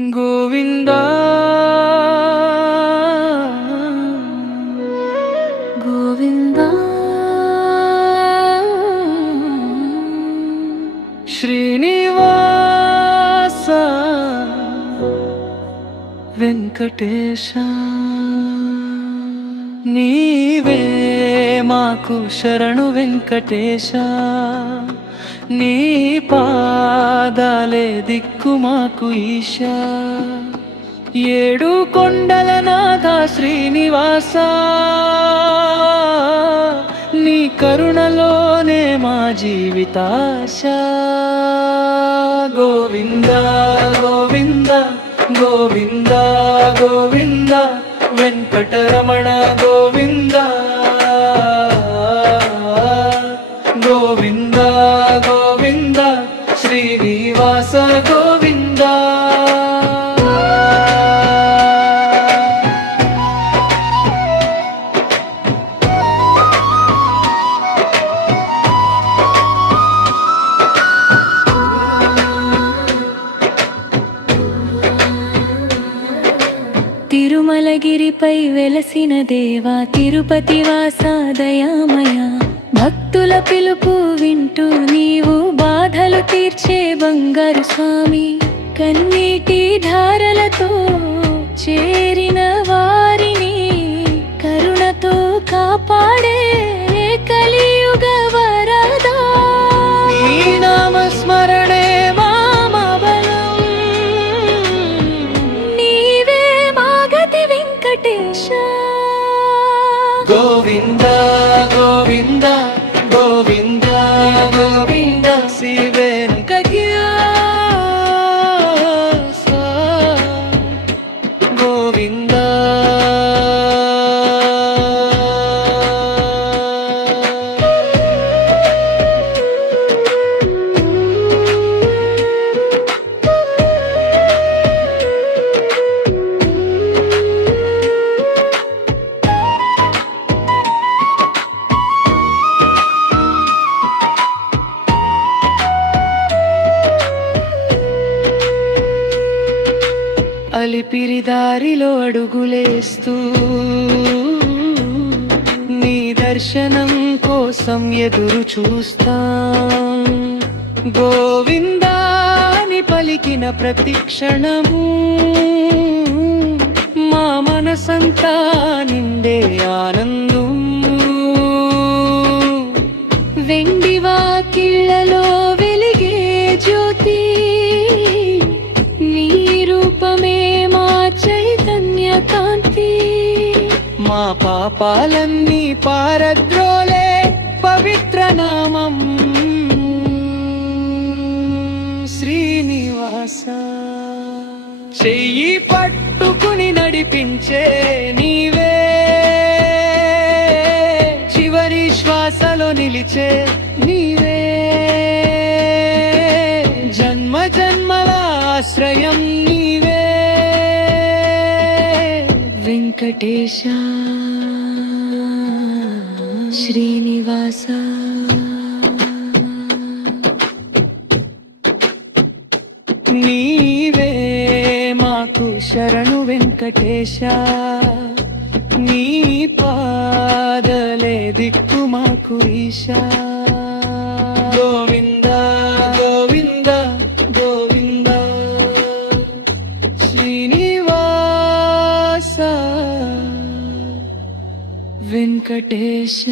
గోవింద. గోవింద. శ్రీనివాస వెంకటేశ నీవే మాకు శరణు వెంకటేశ. నీ పాదాలే దిక్కు మాకు ఈశా. ఏడు కొండల నాథ శ్రీనివాస. నీ కరుణలోనే మా జీవితాశ. గోవింద గోవింద గోవింద గోవింద వెంకటరమణ గో గోవింద శ్రీనివాస గోవింద. తిరుమలగిరిపై వెలసిన దేవా తిరుపతి వాసా దయామయా భక్తుల పిలుపు వింటూ నీవు బాధలు తీర్చే బంగారు స్వామి. కన్నీటి ధారలతో చేరిన వారిని కరుణతో కాపాడే కలియుగ వరదా. నామస్మరణే నీవే మాగతి వెంకటేశ. గోవింద గోవింద గోవింద అలిపిరి దారిలో అడుగులేస్తూ నీ దర్శనం కోసం ఎదురు చూస్తా. గోవిందాని పలికిన ప్రతి క్షణము మా మనసంతా నిండే ఆనందం. వెంక పాపాలన్నీ పారద్రోలే పవిత్ర నామం. శ్రీనివాస. చెయ్యి పట్టుకుని నడిపించే నీవే. చివరి శ్వాసలో నిలిచే నీవే. జన్మ జన్మల ఆశ్రయం నీవే. వెంకటేశ. శ్రీనివాస. నీవే మాకు శరణు వెంకటేశ. నీ పాదలే దిక్కు మాకు ఈశా. గోవింద గోవింద వెంకటేశ